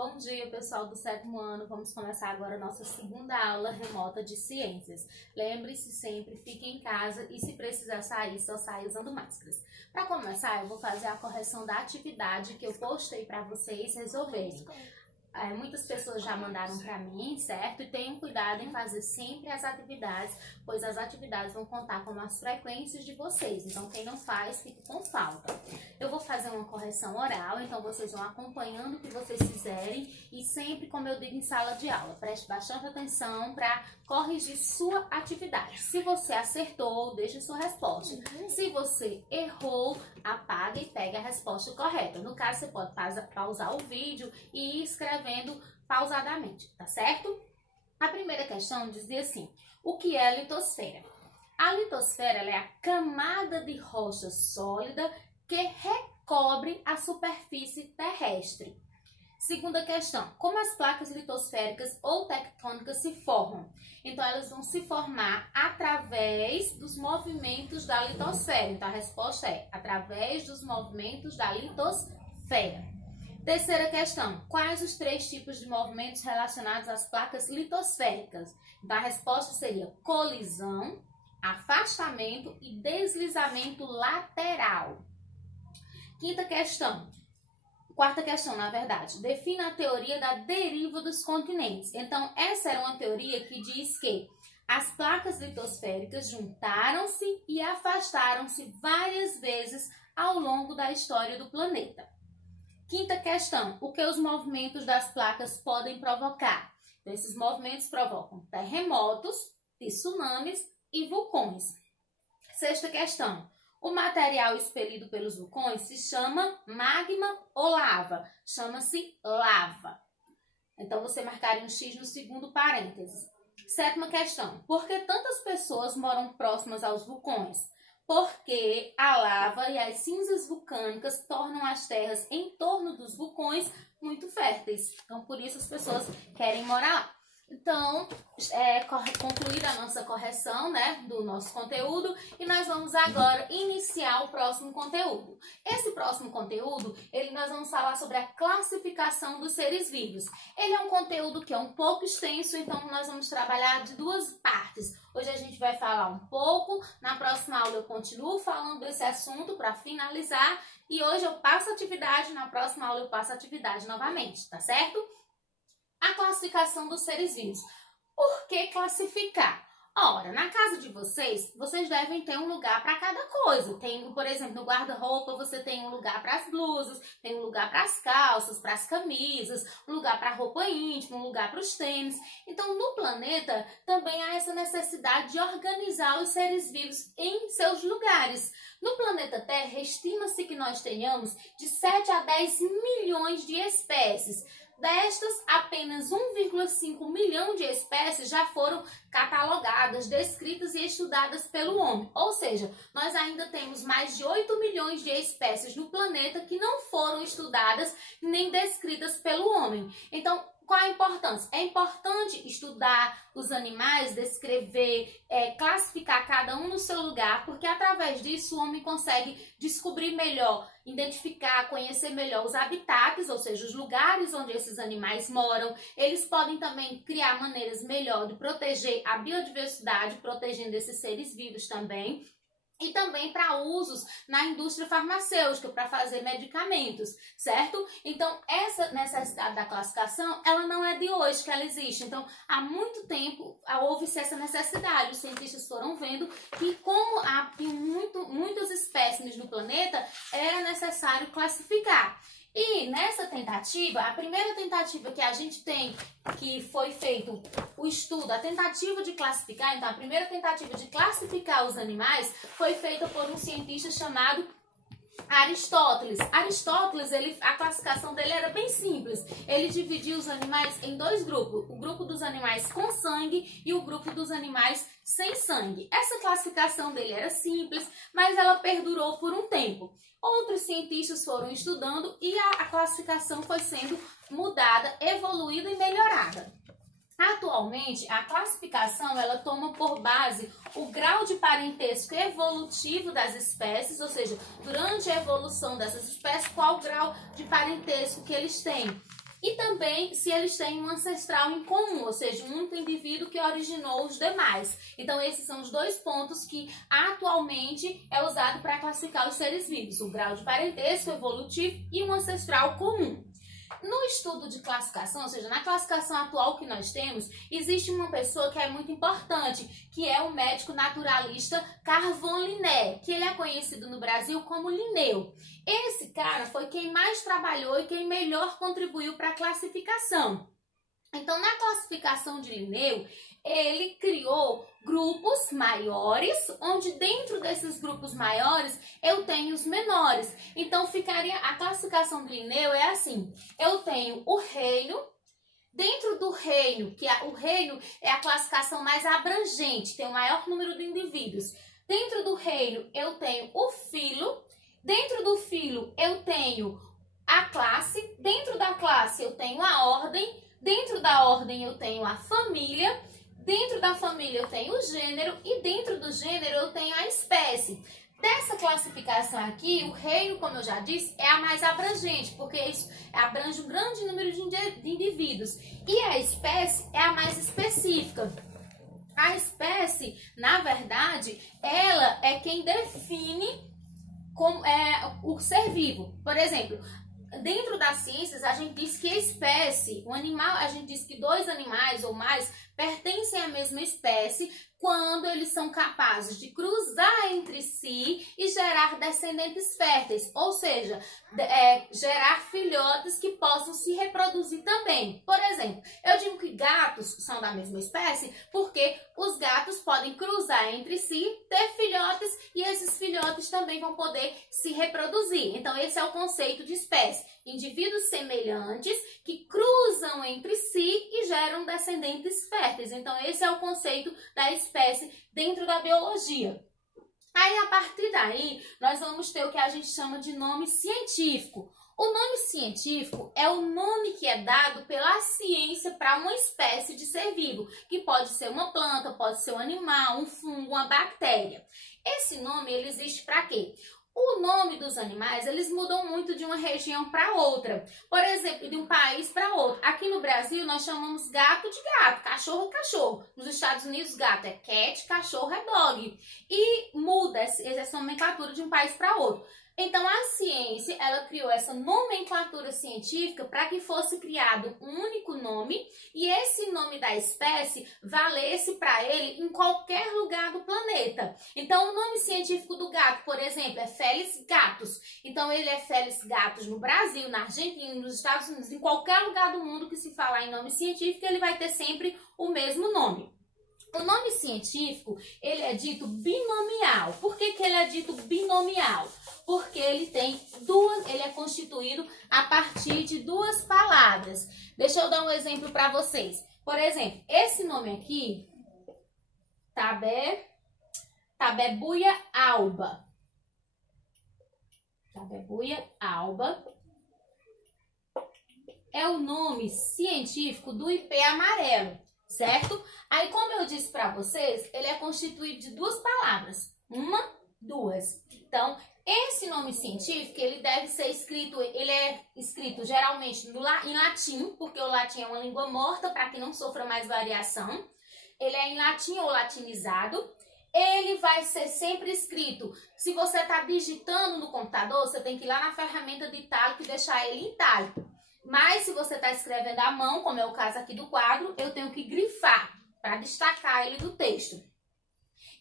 Bom dia, pessoal do 7º ano. Vamos começar agora a nossa segunda aula remota de ciências. Lembre-se sempre, fique em casa e se precisar sair, só saia usando máscaras. Para começar, eu vou fazer a correção da atividade que eu postei para vocês resolverem. Muitas pessoas já mandaram para mim, certo? E tenham cuidado em fazer sempre as atividades, pois as atividades vão contar com as frequências de vocês. Então, quem não faz, fica com falta. Eu vou fazer uma correção oral, então vocês vão acompanhando o que vocês fizerem e sempre, como eu digo em sala de aula, preste bastante atenção para corrigir sua atividade. Se você acertou, deixe sua resposta. Se você errou, apaga e pegue a resposta correta. No caso, você pode pausar o vídeo e ir escrevendo pausadamente, tá certo? A primeira questão dizia assim: o que é a litosfera? A litosfera é a camada de rocha sólida que recobre a superfície terrestre. Segunda questão: como as placas litosféricas ou tectônicas se formam? Então, elas vão se formar através dos movimentos da litosfera. Então, a resposta é através dos movimentos da litosfera. Terceira questão: quais os 3 tipos de movimentos relacionados às placas litosféricas? Então, a resposta seria colisão, afastamento e deslizamento lateral. Quarta questão, na verdade, defina a teoria da deriva dos continentes. Então, essa era uma teoria que diz que as placas litosféricas juntaram-se e afastaram-se várias vezes ao longo da história do planeta. Quinta questão: o que os movimentos das placas podem provocar? Então, esses movimentos provocam terremotos, tsunamis e vulcões. Sexta questão: o material expelido pelos vulcões se chama magma ou lava? Chama-se lava. Então, você marcaria um X no segundo parênteses. Sétima questão: por que tantas pessoas moram próximas aos vulcões? Porque a lava e as cinzas vulcânicas tornam as terras em torno dos vulcões muito férteis. Então, por isso as pessoas querem morar lá. Então, concluída a nossa correção, né, do nosso conteúdo, e nós vamos agora iniciar o próximo conteúdo. Esse próximo conteúdo, nós vamos falar sobre a classificação dos seres vivos. Ele é um conteúdo que é um pouco extenso, então nós vamos trabalhar de 2 partes. Hoje a gente vai falar um pouco, na próxima aula eu continuo falando desse assunto para finalizar, e hoje eu passo a atividade, na próxima aula eu passo a atividade novamente, tá certo? A classificação dos seres vivos. Por que classificar? Ora, na casa de vocês devem ter um lugar para cada coisa. Tem, por exemplo, no guarda-roupa você tem um lugar para as blusas, tem um lugar para as calças, para as camisas, um lugar para a roupa íntima, um lugar para os tênis. Então, no planeta também há essa necessidade de organizar os seres vivos em seus lugares. No planeta Terra, estima-se que nós tenhamos de 7 a 10 milhões de espécies. Destas, apenas 1,5 milhão de espécies já foram catalogadas, descritas e estudadas pelo homem. Ou seja, nós ainda temos mais de 8 milhões de espécies no planeta que não foram estudadas nem descritas pelo homem. Então, qual a importância? É importante estudar os animais, descrever, classificar cada um no seu lugar, porque através disso o homem consegue descobrir melhor, identificar, conhecer melhor os habitats, ou seja, os lugares onde esses animais moram. Eles podem também criar maneiras melhor de proteger a biodiversidade, protegendo esses seres vivos também. E também para usos na indústria farmacêutica, para fazer medicamentos, certo? Então, essa necessidade da classificação, ela não é de hoje que ela existe. Então, há muito tempo houve-se essa necessidade. Os cientistas foram vendo que, como há muitas espécies no planeta, era necessário classificar. E nessa tentativa, a primeira tentativa que a gente tem, que foi feito o estudo, a tentativa de classificar, então a primeira tentativa de classificar os animais foi feita por um cientista chamado Aristóteles. Aristóteles, a classificação dele era bem simples. Ele dividia os animais em 2 grupos. O grupo dos animais com sangue e o grupo dos animais sem sangue. Essa classificação dele era simples, mas ela perdurou por um tempo. Outros cientistas foram estudando e a classificação foi sendo mudada, evoluída e melhorada. Atualmente, a classificação ela toma por base o grau de parentesco evolutivo das espécies, ou seja, durante a evolução dessas espécies, qual o grau de parentesco que eles têm. e também se eles têm um ancestral em comum, ou seja, um único indivíduo que originou os demais. Então, esses são os dois pontos que atualmente é usado para classificar os seres vivos, o grau de parentesco evolutivo e um ancestral comum. No estudo de classificação, ou seja, na classificação atual que nós temos, existe uma pessoa que é muito importante, que é o médico naturalista Carvon Linné, que ele é conhecido no Brasil como Linneu. Esse cara foi quem mais trabalhou e quem melhor contribuiu para a classificação. Então, na classificação de Linneu, ele criou grupos maiores, onde dentro desses grupos maiores eu tenho os menores. Então, ficaria a classificação de Linneu é assim: eu tenho o reino, dentro do reino, o reino é a classificação mais abrangente, tem o maior número de indivíduos. Dentro do reino eu tenho o filo, dentro do filo eu tenho a classe, dentro da classe eu tenho a ordem, dentro da ordem eu tenho a família, dentro da família eu tenho o gênero e dentro do gênero eu tenho a espécie. Dessa classificação aqui, o reino, como eu já disse, é a mais abrangente, porque isso abrange um grande número de indivíduos. E a espécie é a mais específica. A espécie, na verdade, ela é quem define como é o ser vivo. Por exemplo, dentro das ciências, a gente diz que a espécie, o animal, a gente diz que dois animais ou mais pertencem à mesma espécie quando eles são capazes de cruzar entre si e gerar descendentes férteis, ou seja, gerar filhotes que possam se reproduzir também. Por exemplo, eu digo que gatos são da mesma espécie porque os gatos podem cruzar entre si, ter filhotes e esses filhotes também vão poder se reproduzir. Então, esse é o conceito de espécie. Indivíduos semelhantes que cruzam entre si e geram descendentes férteis. Então, esse é o conceito da espécie dentro da biologia. Aí, a partir daí, nós vamos ter o que a gente chama de nome científico. O nome científico é o nome que é dado pela ciência para uma espécie de ser vivo, que pode ser uma planta, pode ser um animal, um fungo, uma bactéria. Esse nome, ele existe para quê? O nome dos animais, eles mudam muito de uma região para outra. Por exemplo, de um país para outro. Aqui no Brasil, nós chamamos gato de gato, cachorro de cachorro. Nos Estados Unidos, gato é cat, cachorro é dog. E muda essa nomenclatura de um país para outro. Então, a ciência, ela criou essa nomenclatura científica para que fosse criado um único nome e esse nome da espécie valesse para ele em qualquer lugar do planeta. Então, o nome científico do gato, por exemplo, é Felis gatus. Então, ele é Felis gatus no Brasil, na Argentina, nos Estados Unidos, em qualquer lugar do mundo que se falar em nome científico, ele vai ter sempre o mesmo nome. O nome científico, ele é dito binomial. Por que ele é dito binomial? Porque ele é constituído a partir de duas palavras. Deixa eu dar um exemplo para vocês. Por exemplo, esse nome aqui, Tabebuia alba. Tabebuia alba é o nome científico do ipê amarelo, certo? Aí, como eu disse para vocês, ele é constituído de duas palavras. Duas. Então, esse nome científico, ele é escrito geralmente em latim, porque o latim é uma língua morta, para que não sofra mais variação. Ele é em latim ou latinizado. Ele vai ser sempre escrito. Se você está digitando no computador, você tem que ir lá na ferramenta de itálico e deixar ele em itálico. Mas se você está escrevendo à mão, como é o caso aqui do quadro, eu tenho que grifar para destacar ele do texto.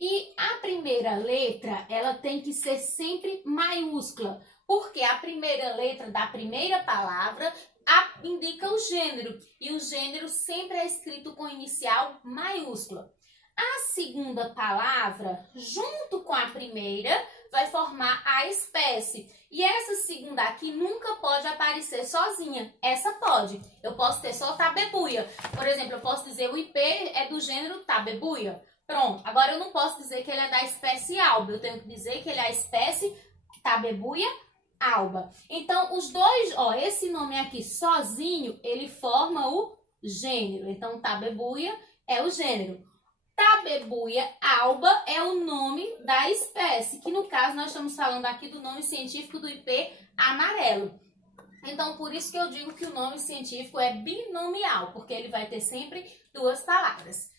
E a primeira letra, ela tem que ser sempre maiúscula, porque a primeira letra da primeira palavra indica o gênero, e o gênero sempre é escrito com inicial maiúscula. A segunda palavra, junto com a primeira, vai formar a espécie. E essa segunda aqui nunca pode aparecer sozinha. Essa pode. Eu posso ter só tabebuia. Por exemplo, eu posso dizer o ipê é do gênero tabebuia. Pronto. Agora, eu não posso dizer que ele é da espécie alba. Eu tenho que dizer que ele é a espécie tabebuia alba. Então, os dois, esse nome aqui sozinho, ele forma o gênero. Então, tabebuia é o gênero. Tabebuia alba é o nome da espécie, que no caso nós estamos falando aqui do nome científico do ipê amarelo. Então, por isso que eu digo que o nome científico é binomial, porque ele vai ter sempre duas palavras.